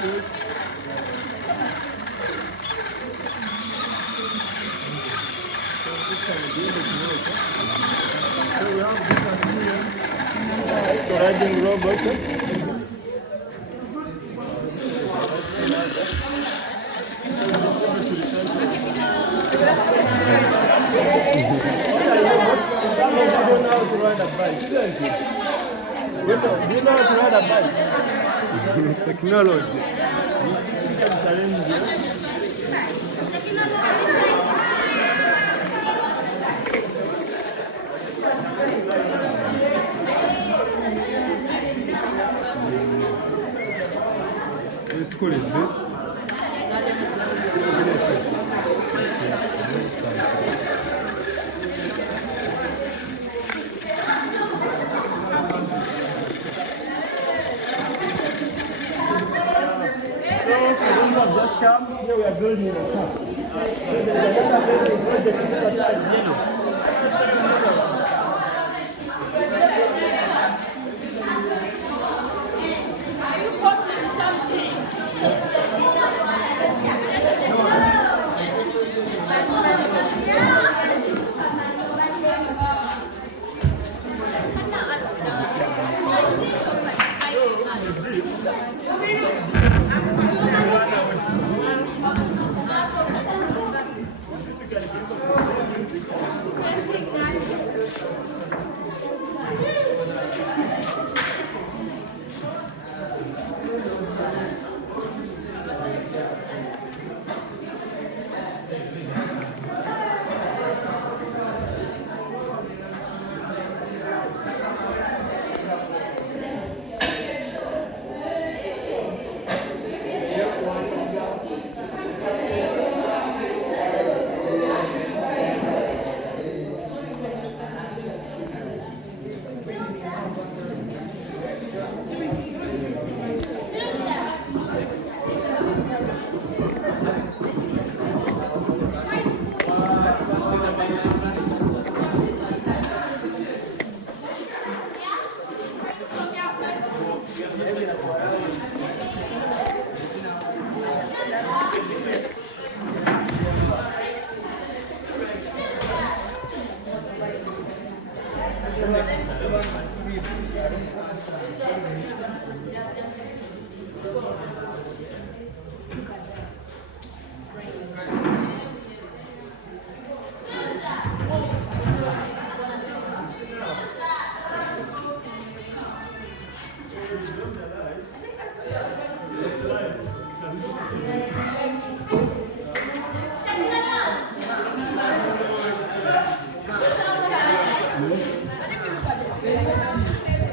we have this one here. Riding robot. Do you know how to ride a bike? Technology. What school is this? So, for those who have just come, here we are building a car. There's another building project on the other side.